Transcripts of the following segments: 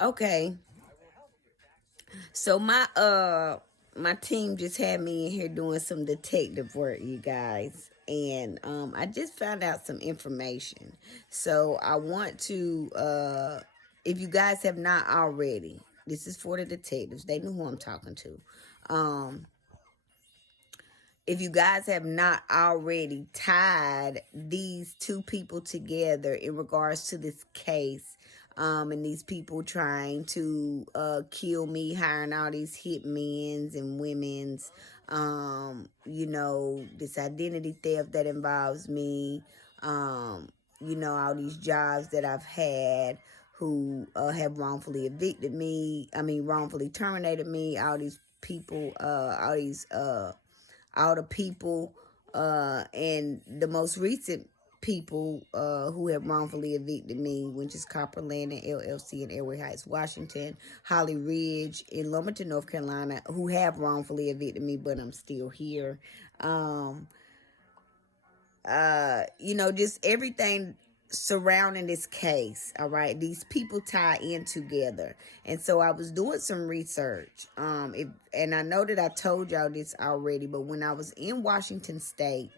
Okay. So my team just had me in here doing some detective work, you guys. And I just found out some information. So I want to if you guys have not already, this is for the detectives. They know who I'm talking to. Um if you guys have not already tied these two people together in regards to this case, and these people trying to kill me, hiring all these hitmen's and women's, this identity theft that involves me, all these jobs that I've had who have wrongfully evicted me, wrongfully terminated me, all the people and the most recent people who have wrongfully evicted me, which is Copperland and LLC in Airway Heights, Washington, Holly Ridge in Lumberton, North Carolina, who have wrongfully evicted me, but I'm still here. Just everything surrounding this case. All right, these people tie in together, and so I was doing some research. And I know that I told y'all this already, but when I was in Washington State,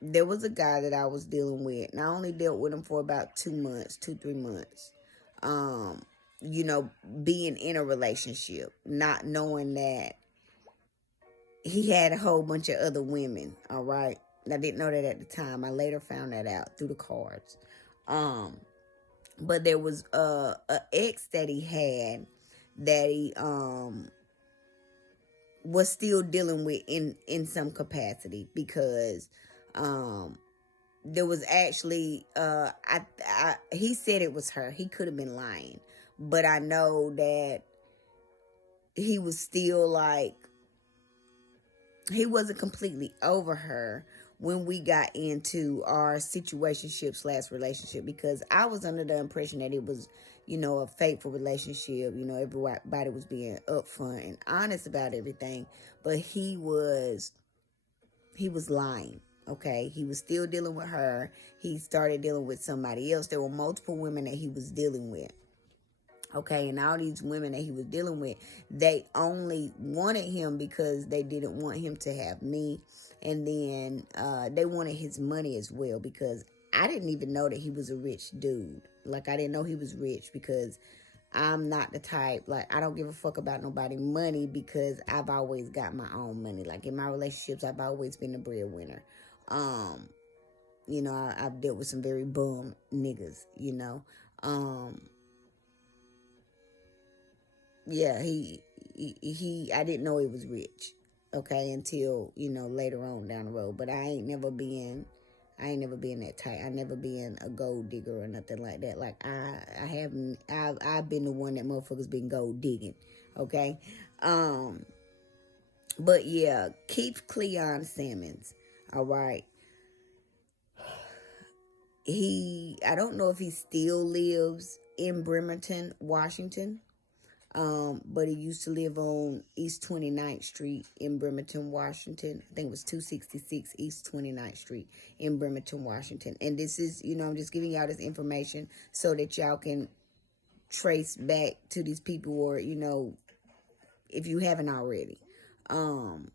there was a guy that I was dealing with, and I only dealt with him for about 2 months, 3 months. Being in a relationship, not knowing that he had a whole bunch of other women. All right. I didn't know that at the time. I later found that out through the cards. But there was a ex that he had that he was still dealing with in some capacity, because there was actually he said it was her. He could have been lying, but I know that he was still like, he wasn't completely over her when we got into our situationship/relationship, because I was under the impression that it was, a faithful relationship. Everybody was being upfront and honest about everything, but he was lying. Okay, he was still dealing with her. He started dealing with somebody else. There were multiple women that he was dealing with. Okay, and all these women that he was dealing with, they only wanted him because they didn't want him to have me. And then they wanted his money as well, because I didn't even know that he was a rich dude. Like, I didn't know he was rich, because I'm not the type, like, I don't give a fuck about nobody money, because I've always got my own money. Like, in my relationships, I've always been the breadwinner. I've dealt with some very bum niggas, yeah, he I didn't know he was rich, okay, until, later on down the road. But I ain't never been that type. I never been a gold digger or nothing like that. Like, I've been the one that motherfuckers been gold digging, okay. But yeah, Keith Cleon Simmons, all right. I don't know if he still lives in Bremerton, Washington. But he used to live on East 29th Street in Bremerton, Washington. I think it was 266 East 29th Street in Bremerton, Washington. And this is, I'm just giving y'all this information so that y'all can trace back to these people, or, if you haven't already. And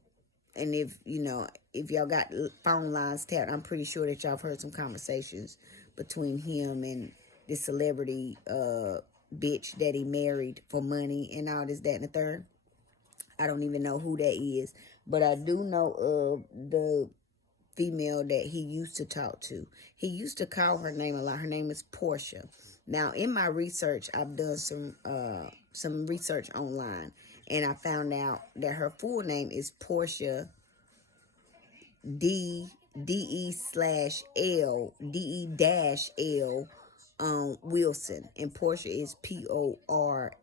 if y'all got phone lines tapped, I'm pretty sure that y'all have heard some conversations between him and this celebrity bitch that he married for money and all this, that, and the third. I don't even know who that is, but I do know of the female that he used to talk to. He used to call her name a lot. Her name is Porscha. Now, in my research, I've done some research online, and I found out that her full name is Porscha DE/L Wilson, and Porscha is Porschche,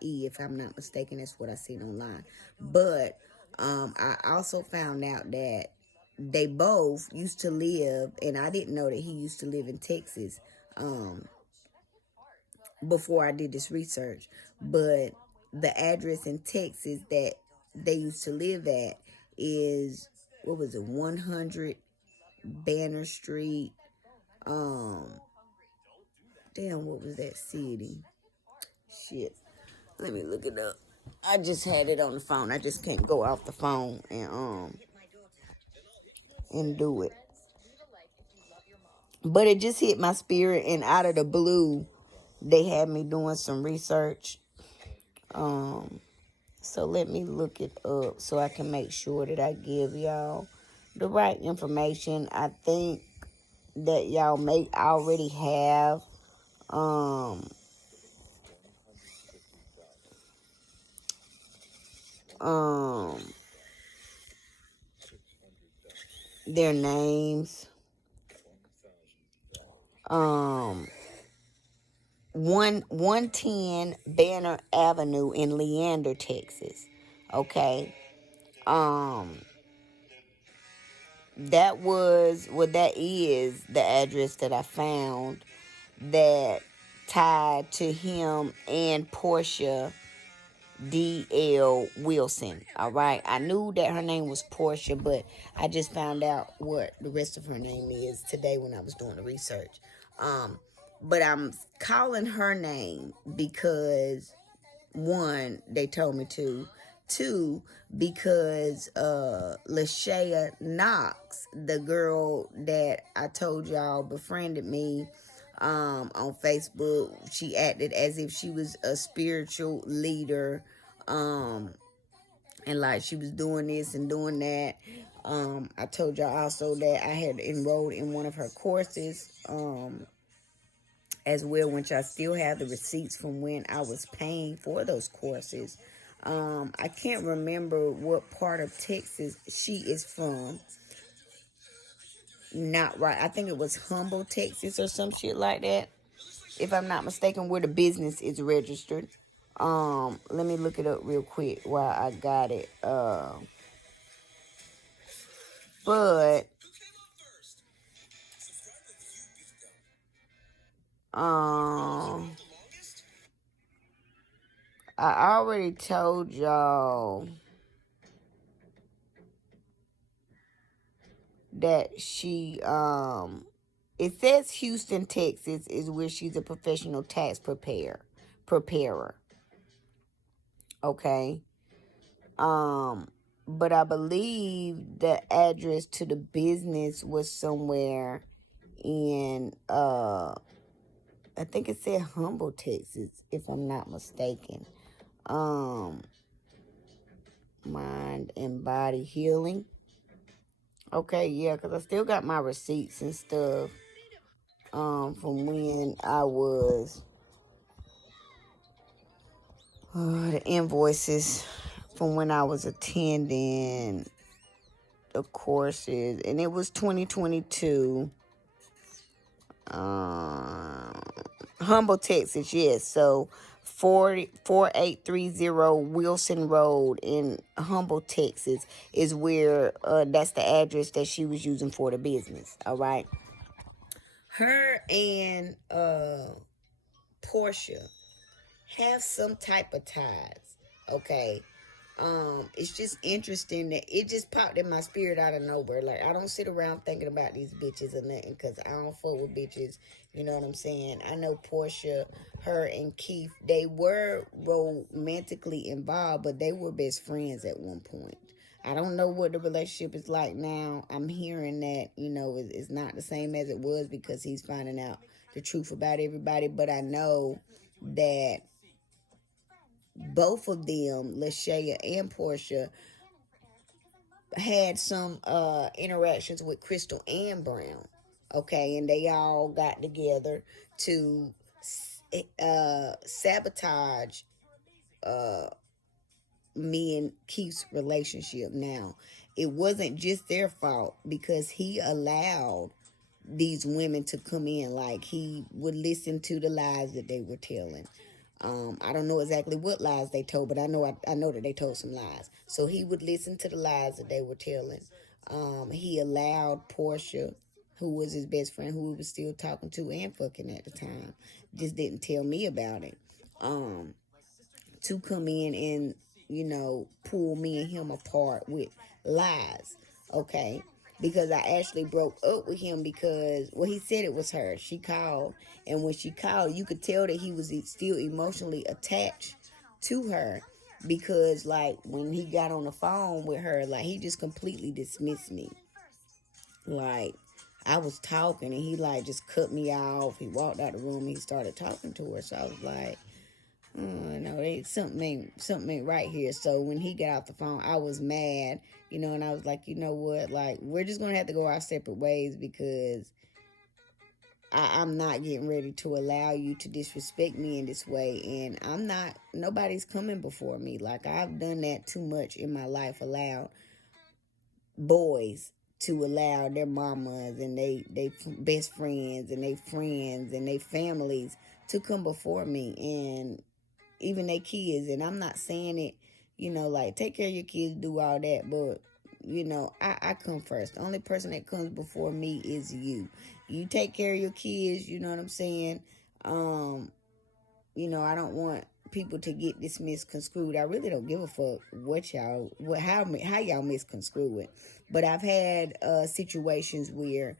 if I'm not mistaken. That's what I seen online. But I also found out that they both used to live, and I didn't know that he used to live in Texas before I did this research. But the address in Texas that they used to live at is, what was it, 100 Banner Street, Damn, what was that city? Shit. Let me look it up. I just had it on the phone. I just can't go off the phone and do it. But it just hit my spirit, and out of the blue, they had me doing some research. So let me look it up so I can make sure that I give y'all the right information. I think that y'all may already have um their names. 110 Banner Avenue in Leander, Texas. Okay. That was that is the address that I found that tied to him and Porscha D.L. Wilson. All right. I knew that her name was Porscha, but I just found out what the rest of her name is today when I was doing the research. But I'm calling her name because one, they told me to. Two, because Lashea Knox, the girl that I told y'all befriended me on Facebook, she acted as if she was a spiritual leader, and like she was doing this and doing that. I told y'all also that I had enrolled in one of her courses as well, which I still have the receipts from when I was paying for those courses. I can't remember what part of Texas she is from. Not right. I think it was Humble, Texas, or some shit like that. If I'm not mistaken, where the business is registered. Let me look it up real quick while I got it. But I already told y'all that she it says Houston, Texas is where she's a professional tax preparer. Okay. But I believe the address to the business was somewhere in I think it said Humble, Texas, if I'm not mistaken. Mind and body healing. Okay, yeah, because I still got my receipts and stuff from when I was the invoices from when I was attending the courses, and it was 2022. Humble, Texas, yes. So 4830 Wilson Road in Humble, Texas is where that's the address that she was using for the business. All right. Her and Porscha have some type of ties. Okay. It's just interesting that it just popped in my spirit out of nowhere. Like, I don't sit around thinking about these bitches or nothing because I don't fuck with bitches. You know what I'm saying? I know Porscha, her and Keith, they were romantically involved, but they were best friends at one point. I don't know what the relationship is like now. I'm hearing that, it's not the same as it was because he's finding out the truth about everybody. But I know that both of them, Lashea and Porscha, had some interactions with Crystal and Brown. Okay, and they all got together to sabotage me and Keith's relationship. Now, it wasn't just their fault because he allowed these women to come in. Like, he would listen to the lies that they were telling. I don't know exactly what lies they told, but I know that they told some lies. So he would listen to the lies that they were telling. He allowed Porscha, who was his best friend, who he was still talking to and fucking at the time, just didn't tell me about it, to come in and, pull me and him apart with lies. Okay. because I actually broke up with him because, well, he said it was her. She called, and when she called, you could tell that he was still emotionally attached to her, because like when he got on the phone with her, like he just completely dismissed me. Like I was talking and he like just cut me off. He walked out the room and he started talking to her. So I was like, oh, no, something ain't right here. So when he got off the phone, I was mad, and I was like, you know what, like we're just gonna have to go our separate ways, because I'm not getting ready to allow you to disrespect me in this way, and nobody's coming before me. Like I've done that too much in my life, allowed boys to allow their mamas and they best friends and they friends and they families to come before me, and even their kids. And I'm not saying it, like take care of your kids, do all that, but I come first. The only person that comes before me is you. You take care of your kids, you know what I'm saying? I don't want people to get this misconstrued. I really don't give a fuck how y'all misconstrue it. But I've had situations where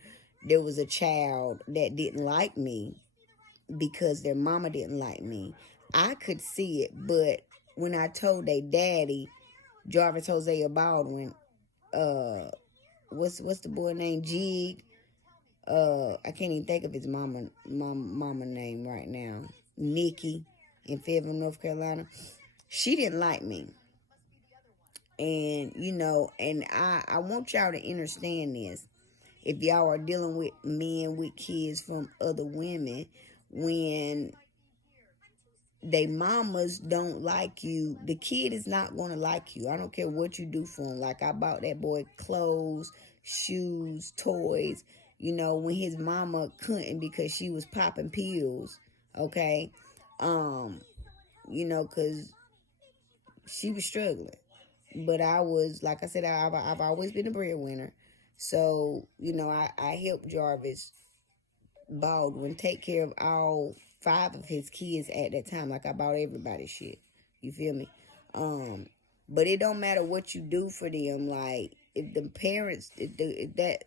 there was a child that didn't like me because their mama didn't like me. I could see it, but when I told their daddy, Jarvis Hosea Baldwin, what's the boy name? Jig. I can't even think of his mama name right now. Nikki in Fayetteville, North Carolina. She didn't like me. And, and I want y'all to understand this. If y'all are dealing with men with kids from other women, when they mamas don't like you, the kid is not going to like you. I don't care what you do for him. Like I bought that boy clothes, shoes, toys, when his mama couldn't because she was popping pills, okay? Because she was struggling. But I was, like I said, I've always been a breadwinner. So, I helped Jarvis Baldwin take care of all 5 of his kids at that time. Like I bought everybody shit. You feel me? But it don't matter what you do for them. Like if the parents, if that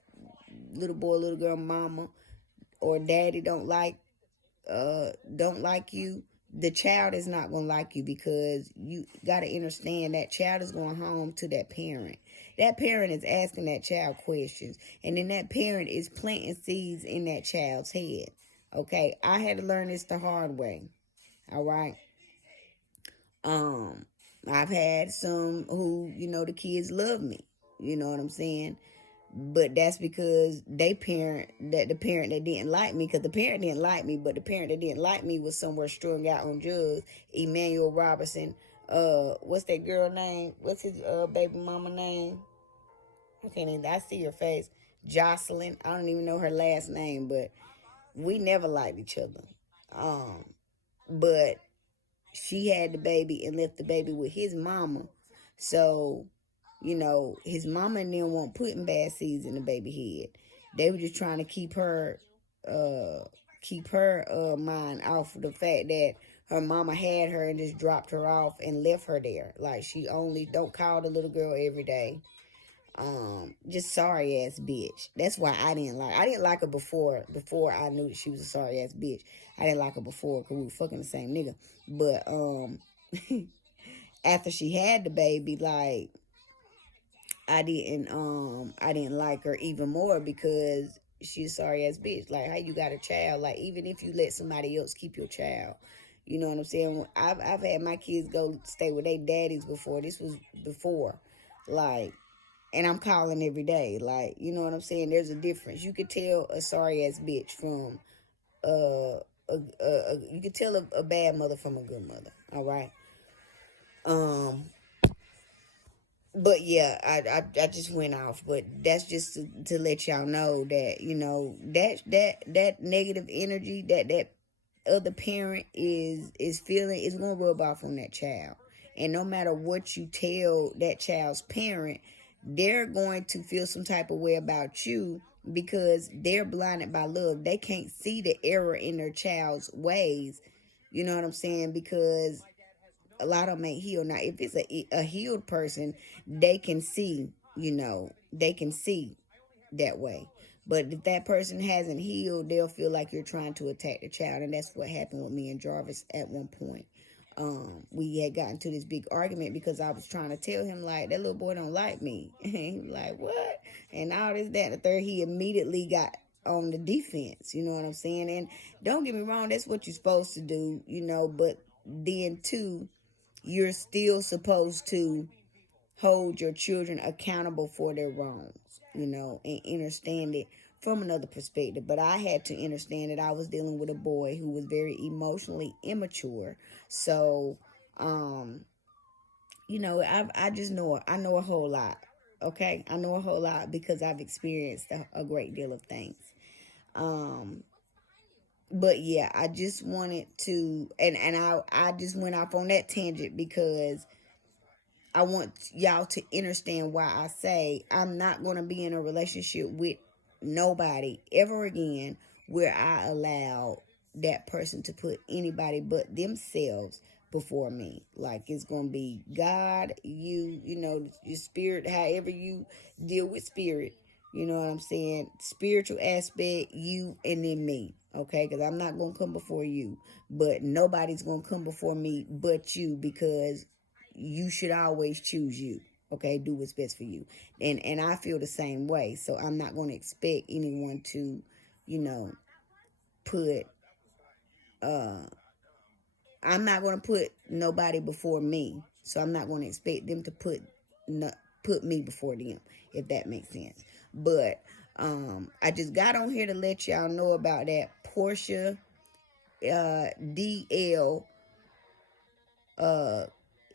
little boy, little girl, mama or daddy don't like you, the child is not going to like you, because you got to understand that child is going home to that parent. That parent is asking that child questions, and then that parent is planting seeds in that child's head. Okay, I had to learn this the hard way. All right. I've had some who, the kids love me. You know what I'm saying? But that's because the parent that didn't like me, because the parent didn't like me, but the parent that didn't like me was somewhere strung out on drugs. Emmanuel Robertson. What's that girl name? What's his baby mama name? I can't even, I see her face. Jocelyn. I don't even know her last name, but we never liked each other. But she had the baby and left the baby with his mama. So, his mama and them weren't putting bad seeds in the baby head. They were just trying to keep her mind off of the fact that her mama had her and just dropped her off and left her there. Like she only don't call the little girl every day. Just sorry ass bitch. That's why I didn't like her before I knew that she was a sorry ass bitch. I didn't like her before because we were fucking the same nigga. But after she had the baby, like I didn't like her even more because she's a sorry ass bitch. Like how you got a child, like even if you let somebody else keep your child. You know what I'm saying? I've had my kids go stay with their daddies before. This was before. Like, and I'm calling every day. Like, you know what I'm saying? There's a difference. You could tell a sorry ass bitch from you could tell a bad mother from a good mother. All right. But yeah, I just went off. But that's just to let y'all know that that negative energy that other parent is feeling is gonna rub off on that child. And no matter what you tell that child's parent, they're going to feel some type of way about you because they're blinded by love. They can't see the error in their child's ways. You know what I'm saying? Because a lot of them ain't healed. Now, if it's a healed person, they can see, they can see that way. But if that person hasn't healed, they'll feel like you're trying to attack the child. And that's what happened with me and Jarvis at one point. We had gotten to this big argument because I was trying to tell him, like, that little boy don't like me. And he was like, what? And all this, that, and the third. He immediately got on the defense. You know what I'm saying? And don't get me wrong, that's what you're supposed to do, but then, too, you're still supposed to hold your children accountable for their wrongs, and understand it from another perspective. But I had to understand that I was dealing with a boy who was very emotionally immature. So, I just I know a whole lot. Okay, I know a whole lot because I've experienced a great deal of things. But yeah, I just wanted to, and I just went off on that tangent because I want y'all to understand why I say I'm not going to be in a relationship with nobody ever again where I allow that person to put anybody but themselves before me. Like, it's going to be God, your spirit, however you deal with spirit. You know what I'm saying? Spiritual aspect, you, and then me. Okay? Because I'm not going to come before you. But nobody's going to come before me but you, because you should always choose you. Okay, do what's best for you. And I feel the same way. So I'm not going to expect anyone to, put I'm not going to put nobody before me. So I'm not going to expect them to put me before them, if that makes sense. But I just got on here to let y'all know about that Porscha DL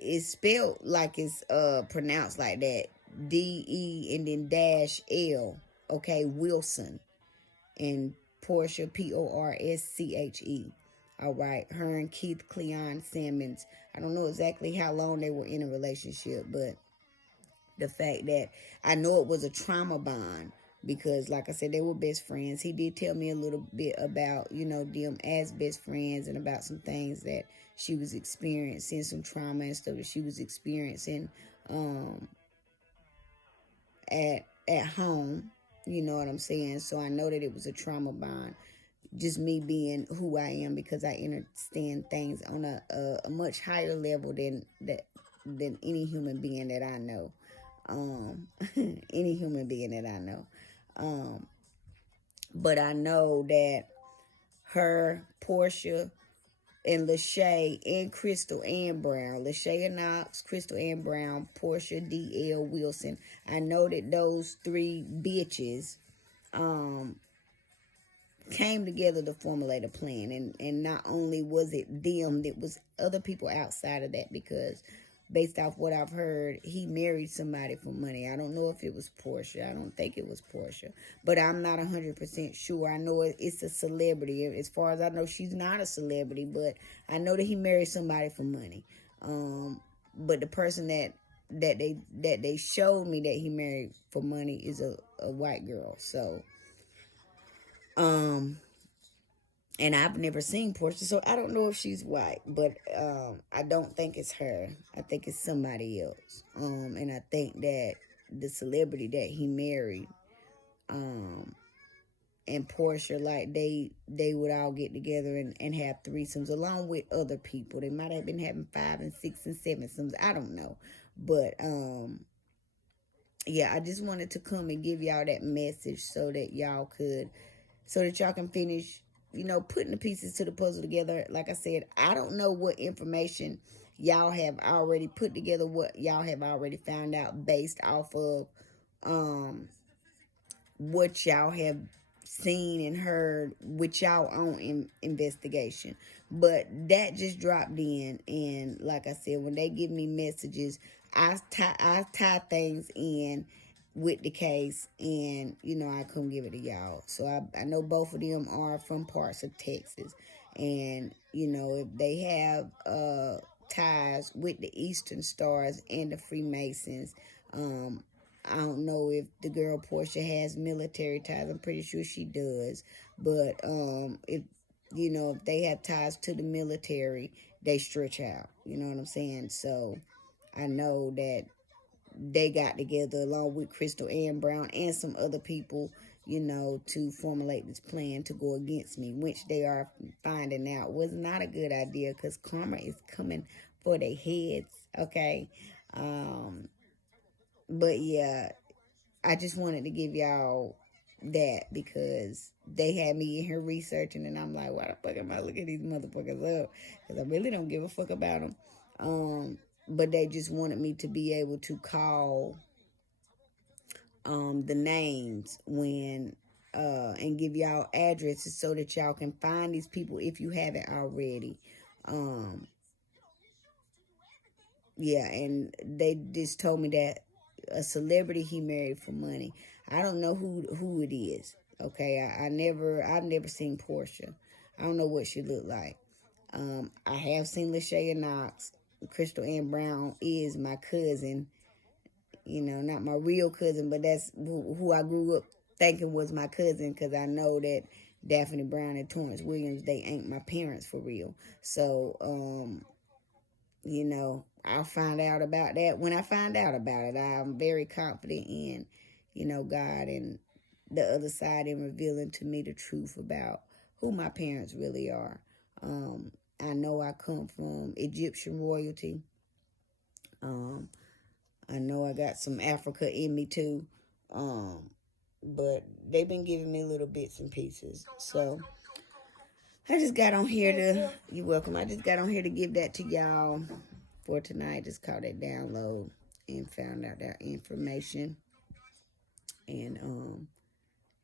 is spelled like it's pronounced like that. DE and then dash L. Okay, Wilson. And Porscha, Porsche. All right, her and Keith Cleon Simmons. I don't know exactly how long they were in a relationship, but the fact that I know it was a trauma bond, because like I said, they were best friends. He did tell me a little bit about, them as best friends, and about some things that she was experiencing, some trauma and stuff that she was experiencing at home. You know what I'm saying? So I know that it was a trauma bond. Just me being who I am, because I understand things on a much higher level than any human being that I know. Any human being that I know. But I know that her, Porscha, and Lashea, and Crystal Ann Brown, Lashea Knox, Crystal Ann Brown, Porscha D.L. Wilson, I know that those three bitches came together to formulate a plan. And not only was it them, it was other people outside of that, because based off what I've heard, he married somebody for money. I don't know if it was Porscha. I don't think it was Porscha, but I'm not 100% sure. I know it's a celebrity. As far as I know, she's not a celebrity, but I know that he married somebody for money. But the person that they showed me that he married for money is a white girl. So and I've never seen Porscha, so I don't know if she's white, but I don't think it's her. I think it's somebody else. And I think that the celebrity that he married, and Porscha, like they would all get together and have threesomes along with other people. They might have been having 5 and 6 and 7 I don't know, but yeah, I just wanted to come and give y'all that message so that y'all can finish, putting the pieces to the puzzle together. Like I said, I don't know what information y'all have already put together, what y'all have already found out based off of what y'all have seen and heard with y'all own investigation. But that just dropped in, and like I said, when they give me messages, I tie things in with the case, and I come give it to y'all. So I know both of them are from parts of Texas, and if they have ties with the Eastern Stars and the Freemasons. I don't know if the girl Porscha has military ties. I'm pretty sure she does. But if they have ties to the military, they stretch out. You know what I'm saying? So I know that they got together along with Crystal Ann Brown and some other people, to formulate this plan to go against me, which they are finding out was not a good idea because karma is coming for their heads, okay? Um, but yeah, I just wanted to give y'all that because they had me in here researching, and I'm like, why the fuck am I looking these motherfuckers up? Because I really don't give a fuck about them. But they just wanted me to be able to call the names when and give y'all addresses so that y'all can find these people if you haven't already. Um, yeah, and they just told me that a celebrity he married for money. I don't know who it is. Okay, I've never seen Porscha. I don't know what she looked like. I have seen Lashea Knox. Crystal Ann Brown is my cousin. Not my real cousin, but that's who I grew up thinking was my cousin because I know that Daphne Brown and Torrance Williams, they ain't my parents for real. So, I'll find out about that when I find out about it. I'm very confident in, God and the other side in revealing to me the truth about who my parents really are. I know I come from Egyptian royalty. I know I got some Africa in me too. But they've been giving me little bits and pieces. So I just got on here to, you're welcome. I just got on here to give that to y'all for tonight. Just called it download and found out that information. And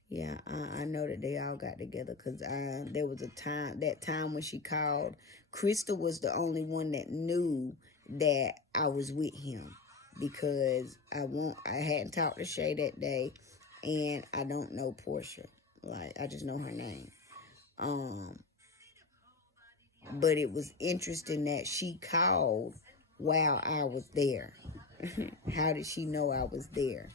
yeah, I know that they all got together because there was that time when she called, Crystal was the only one that knew that I was with him because I hadn't talked to Shay that day, and I don't know Porscha. Like, I just know her name. But it was interesting that she called while I was there. How did she know I was there?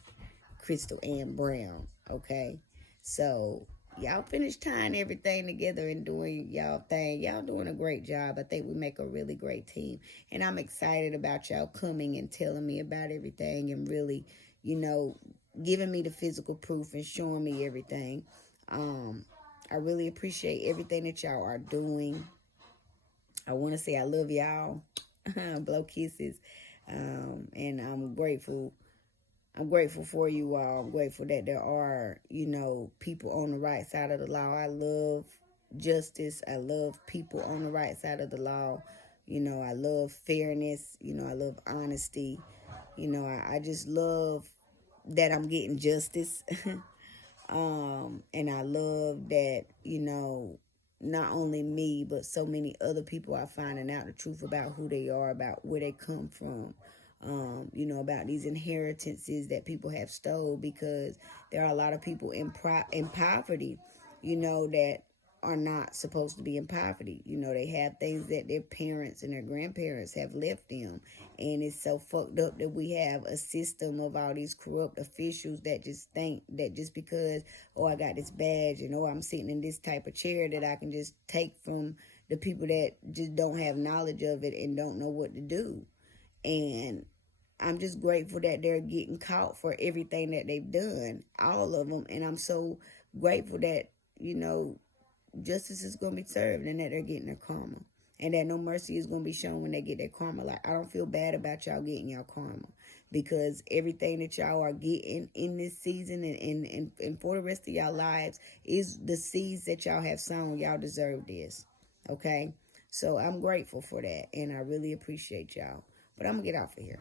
Crystal Ann Brown, okay? So y'all finish tying everything together and doing y'all thing. Y'all doing a great job. I think we make a really great team. And I'm excited about y'all coming and telling me about everything and really, giving me the physical proof and showing me everything. I really appreciate everything that y'all are doing. I want to say I love y'all. Blow kisses. And I'm grateful. I'm grateful for you all. I'm grateful that there are, people on the right side of the law. I love justice. I love people on the right side of the law. I love fairness. I love honesty. I just love that I'm getting justice. And I love that, not only me, but so many other people are finding out the truth about who they are, about where they come from, about these inheritances that people have stole, because there are a lot of people in poverty, that are not supposed to be in poverty. They have things that their parents and their grandparents have left them. And it's so fucked up that we have a system of all these corrupt officials that just think that just because, oh, I got this badge and, oh, I'm sitting in this type of chair, that I can just take from the people that just don't have knowledge of it and don't know what to do. And I'm just grateful that they're getting caught for everything that they've done, all of them. And I'm so grateful that, justice is going to be served and that they're getting their karma. And that no mercy is going to be shown when they get their karma. Like, I don't feel bad about y'all getting y'all karma, because everything that y'all are getting in this season and for the rest of y'all lives is the seeds that y'all have sown. Y'all deserve this. Okay? So I'm grateful for that. And I really appreciate y'all. But I'm going to get off of here.